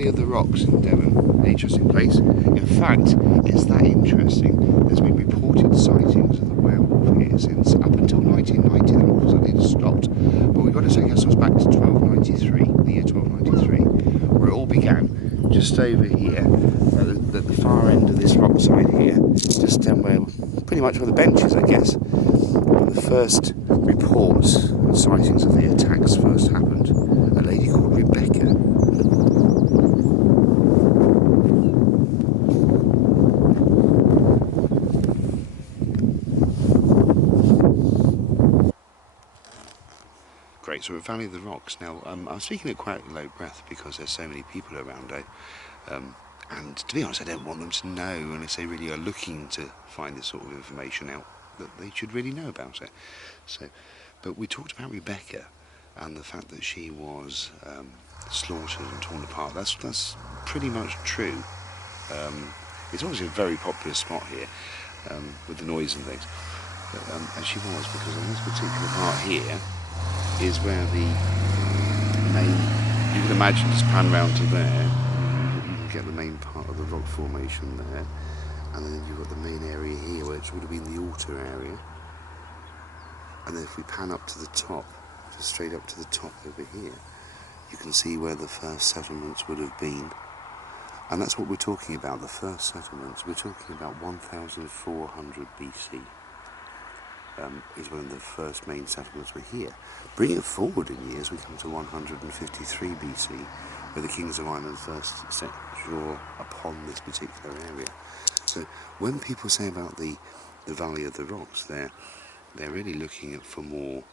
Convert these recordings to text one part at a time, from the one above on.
Valley of the Rocks in Devon, an interesting place. In fact, it's that interesting. There's been reported sightings of the werewolf here since up until 1990. Then all of a sudden it stopped. But we've got to take ourselves back to 1293, the year 1293, where it all began. Just over here, at the far end of this rock side here, just down where, pretty much where the bench is, I guess. The first reports and sightings of the attacks first happened. A lady called Rebecca. Great, so we're at Valley of the Rocks. Now, I'm speaking at quite a low breath because there's so many people around, and to be honest, I don't want them to know unless they really are looking to find this sort of information out, that they should really know about it. So, but we talked about Rebecca and the fact that she was slaughtered and torn apart. That's pretty much true. It's obviously a very popular spot here with the noise and things, but, and she was, because on this particular part here is where the main, you can imagine, just pan round to there, you can get the main part of the rock formation there, and then you've got the main area here, which would have been the altar area. And then if we pan up to the top, just straight up to the top over here, you can see where the first settlements would have been. And that's what we're talking about, the first settlements. We're talking about 1400 BC. Is when the first main settlements were here. Bring it forward in years, we come to 153 BC, where the kings of Ireland first set shore upon this particular area. So when people say about the Valley of the Rocks, they're really looking at for more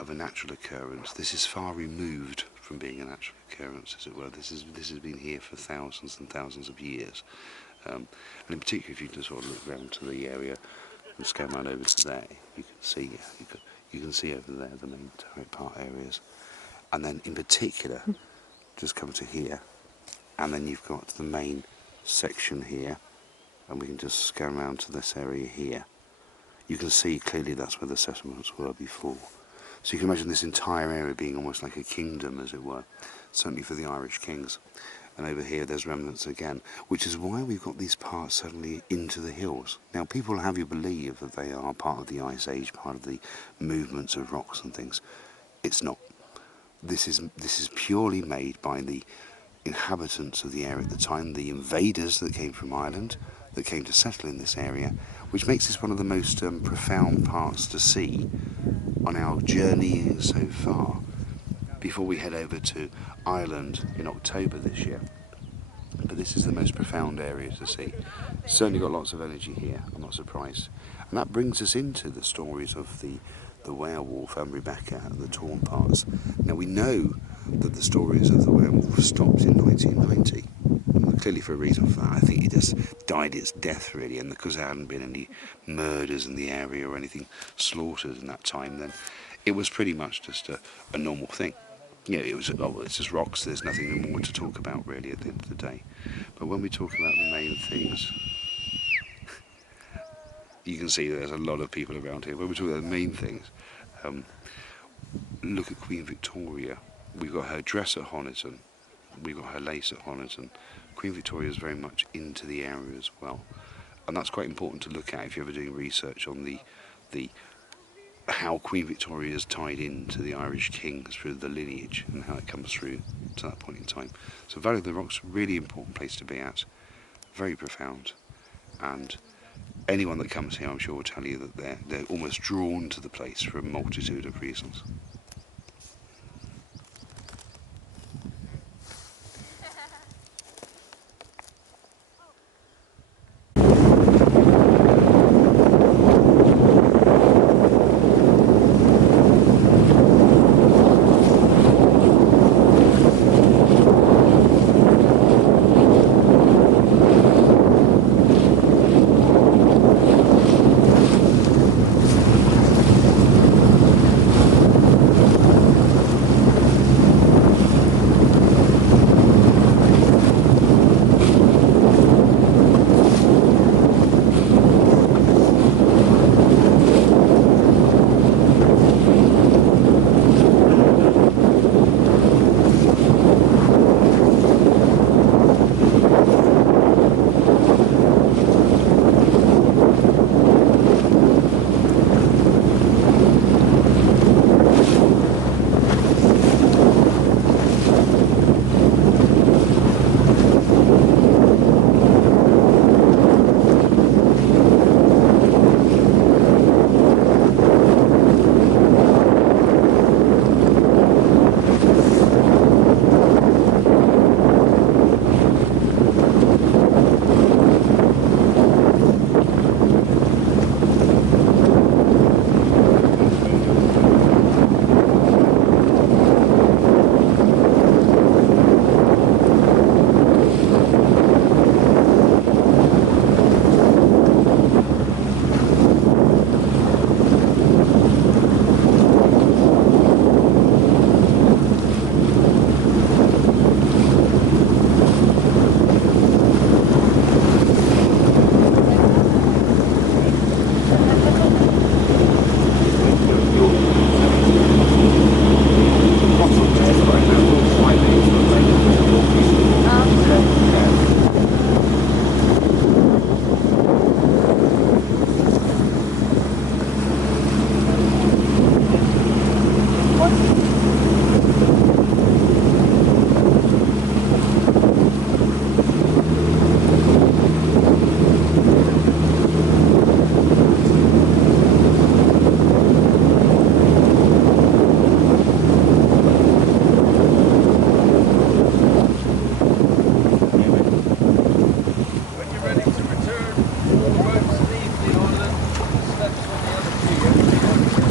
of a natural occurrence. This is far removed from being a natural occurrence, as it were. This has been here for thousands and thousands of years. And in particular, if you just sort of look around to the area and scan right over to there, you can see over there the main turret part areas, and then in particular just come to here, and then you've got the main section here, and we can just scan around to this area here. You can see clearly that's where the settlements were before. So you can imagine this entire area being almost like a kingdom, as it were, certainly for the Irish kings. And over here there's remnants again, which is why we've got these parts suddenly into the hills. Now people have you believe that they are part of the Ice Age, part of the movements of rocks and things. It's not. This is purely made by the inhabitants of the area at the time, the invaders that came from Ireland, that came to settle in this area, which makes this one of the most profound parts to see on our journey so far, before we head over to Ireland in October this year. But this is the most profound area to see. Certainly got lots of energy here, I'm not surprised. And that brings us into the stories of the werewolf and Rebecca and the torn parts. Now we know that the stories of the werewolf stopped in 1990. Clearly for a reason for that. I think it just died its death really, and because there hadn't been any murders in the area or anything slaughtered in that time, then it was pretty much just a normal thing. You know, it was, oh, it's just rocks, there's nothing more to talk about really at the end of the day. But when we talk about the main things, you can see there's a lot of people around here. When we talk about the main things, look at Queen Victoria. We've got her dress at Honiton, we've got her lace at Honiton. Queen Victoria is very much into the area as well. And that's quite important to look at if you're ever doing research on the how Queen Victoria is tied into the Irish kings through the lineage and how it comes through to that point in time. So Valley of the Rocks, really important place to be at, very profound, and anyone that comes here I'm sure will tell you that they're almost drawn to the place for a multitude of reasons.